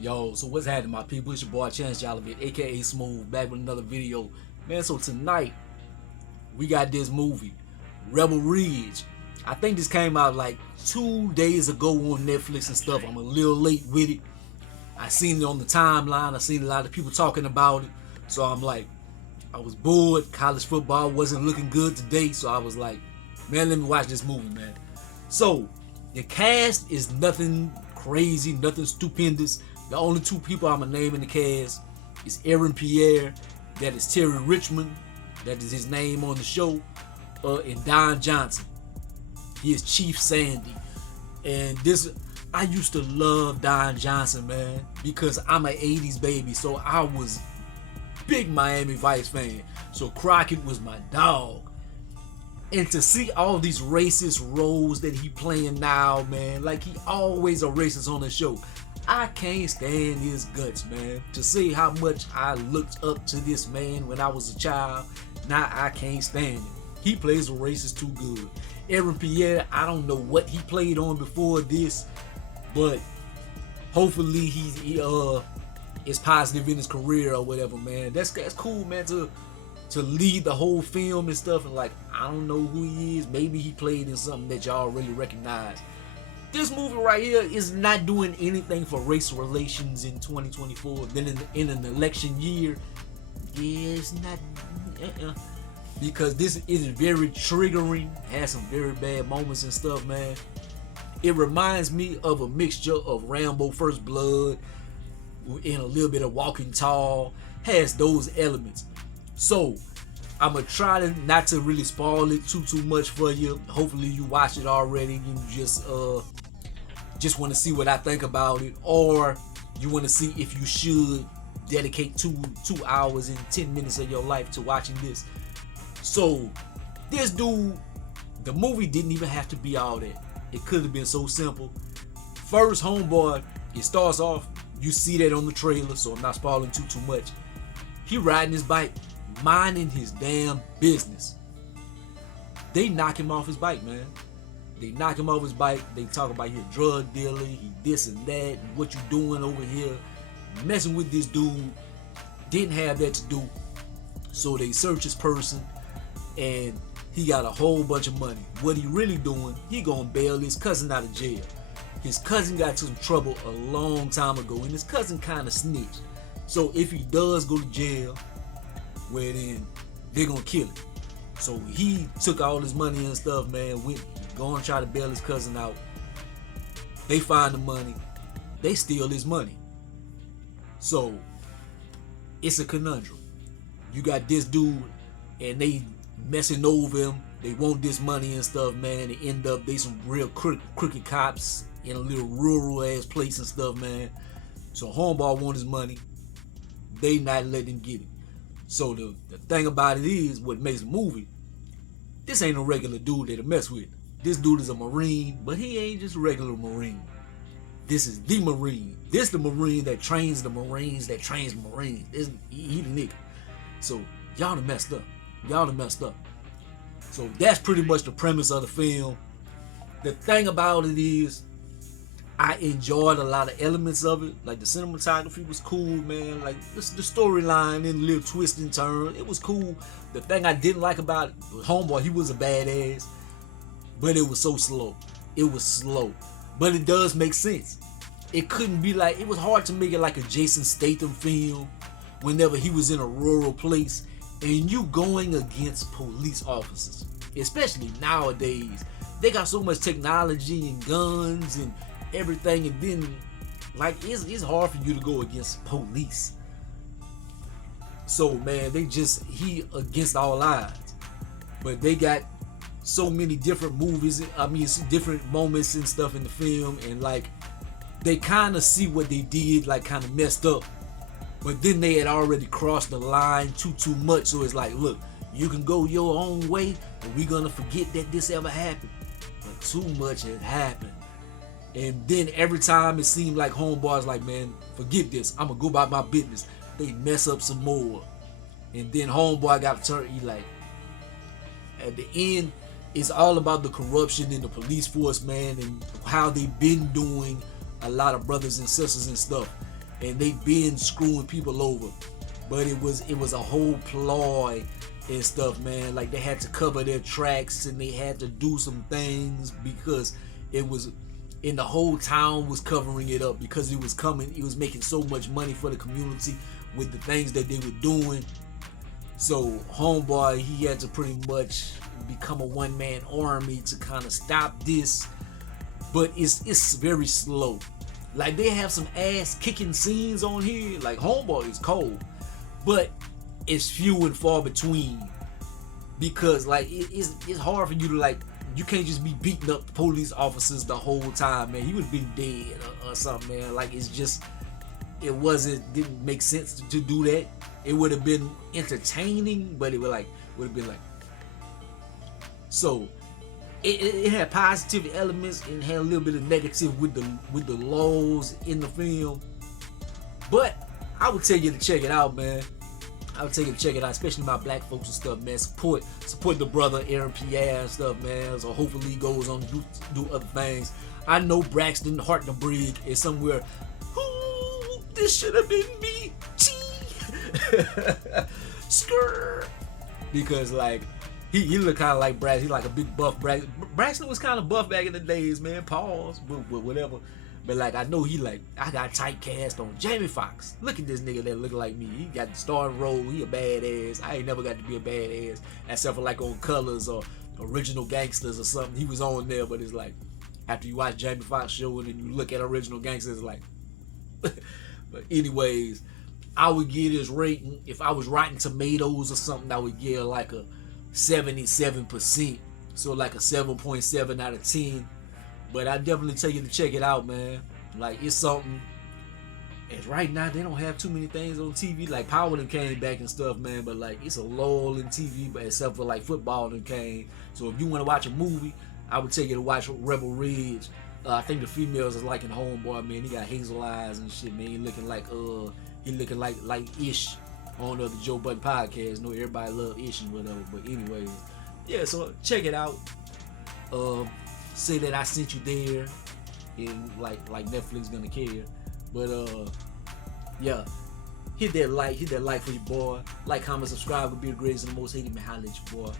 Yo, so what's happening, my people? It's your boy Chance Jollivet, aka Smooth, back with another video. Man, so tonight we got this movie, Rebel Ridge. I think this came out like 2 days ago on Netflix and stuff. I'm a little late with it. I seen it on the timeline. I seen a lot of people talking about it. So I'm like, I was bored. College football wasn't looking good today. So I was like, man, let me watch this movie, man. So the cast is nothing crazy, nothing stupendous. The only two people I'm gonna name in the cast is Aaron Pierre, that is Terry Richmond, that is his name on the show, and Don Johnson. He is Chief Sandy. And this, I used to love Don Johnson, man, because I'm an 80s baby, so I was big Miami Vice fan. So Crockett was my dog. And to see all these racist roles that he playing now, man, like he always a racist on the show. I can't stand his guts, man. To say how much I looked up to this man when I was a child, now I can't stand him. He plays a racist too good. Aaron Pierre, I don't know what he played on before this, but hopefully he is positive in his career or whatever, man. That's cool, man, to lead the whole film and stuff. And like, I don't know who he is. Maybe he played in something that y'all really recognize. This movie right here is not doing anything for race relations in 2024. Then in an election year, yeah, it's not. Because this is very triggering, has some very bad moments and stuff, man. It reminds me of a mixture of Rambo First Blood and a little bit of Walking Tall. Has those elements. So I'm gonna try to not to really spoil it too much for you. Hopefully you watch it already. You just want to see what I think about it, or you want to see if you should dedicate two hours and 10 minutes of your life to watching this. So this dude, the movie didn't even have to be all that. It could have been so simple. First, homeboy, it starts off, you see that on the trailer, so I'm not spoiling too much. He riding his bike, minding his damn business. They knock him off his bike, man. They knock him off his bike. They talk about he a drug dealer, he this and that, and what you doing over here, messing with this dude. Didn't have that to do. So they search his person, and he got a whole bunch of money. What he really doing, he gonna bail his cousin out of jail. His cousin got into some trouble a long time ago, and his cousin kind of snitched. So if he does go to jail, well then, they're gonna kill him. So he took all his money and stuff, man, went go and try to bail his cousin out. They find the money. They steal his money. So it's a conundrum. You got this dude and they messing over him. They want this money and stuff, man. They end up, they some real crooked cops in a little rural ass place and stuff, man. So homeboy want his money. They not letting him get it. So the thing about it is, what makes the movie, this ain't a regular dude that'll mess with. This dude is a Marine, but he ain't just a regular Marine. This is the Marine. This the Marine that trains the Marines that trains Marines. He the nigga. So y'all done messed up. Y'all done messed up. So that's pretty much the premise of the film. The thing about it is, I enjoyed a lot of elements of it. Like the cinematography was cool, man. Like the storyline and a little twist and turn, it was cool. The thing I didn't like about it, homeboy, he was a badass, but it was so slow. It was slow, but it does make sense. It couldn't be like, it was hard to make it like a Jason Statham film whenever he was in a rural place and you going against police officers, especially nowadays. They got so much technology and guns and everything, and then like it's hard for you to go against police. So man, he against all odds. But they got so many different movies, different moments and stuff in the film, and like they kind of see what they did, like kind of messed up, but then they had already crossed the line too much. So it's like, look, you can go your own way, and we're gonna forget that this ever happened. But too much had happened. And then every time it seemed like homeboys like, man, forget this, I'm gonna go about my business. They mess up some more. And then homeboy got to turn, he like, at the end, it's all about the corruption in the police force, man, and how they've been doing a lot of brothers and sisters and stuff. and they been screwing people over. But it was a whole ploy and stuff, man. Like they had to cover their tracks and they had to do some things because it was, and the whole town was covering it up because it was making so much money for the community with the things that they were doing. So homeboy, he had to pretty much become a one-man army to kind of stop this. But it's very slow. Like they have some ass kicking scenes on here. Like homeboy is cold, but it's few and far between because like it's hard for you to, like, you can't just be beating up police officers the whole time, man. He would have been dead or something, man. Like it's just, didn't make sense to do that. It would have been entertaining, but it would have been like, so it had positive elements and had a little bit of negative with the laws in the film. But I would tell you to check it out, man. I would tell you to check it out, especially my black folks and stuff, man. Support the brother Aaron Pierre and stuff, man. So hopefully he goes on to do other things. I know Braxton Hartnebrig is somewhere. Ooh, this should have been me. Skirt. Because like he look kind of like Braxton. He's like a big buff Braxton. Braxton was kind of buff back in the days, man. Pause, but whatever. But like I know he like, I got typecast on Jamie Foxx. Look at this nigga that look like me. He got the starring role. He a badass. I ain't never got to be a badass except for like on Colors or Original Gangsters or something. He was on there, but it's like after you watch Jamie Foxx show and then you look at Original Gangsters, it's like. But anyways, I would give this rating, if I was Rotten Tomatoes or something, I would give like a 77%. So like a 7.7 out of 10. But I definitely tell you to check it out, man. Like it's something. And right now they don't have too many things on TV. Like Power done came back and stuff, man. But like it's a lull in TV, but except for like football done came. So if you want to watch a movie, I would tell you to watch Rebel Ridge. I think the females is liking Homeboy, man. He got hazel eyes and shit, man. He looking like Ish on the Joe Budden podcast. You know everybody love Ish and whatever. But anyways, yeah. So check it out. Say that I sent you there, and like Netflix gonna care. But yeah, hit that like for your boy. Like, comment, subscribe. Would be the greatest and the most hated. Man, holla at your boy.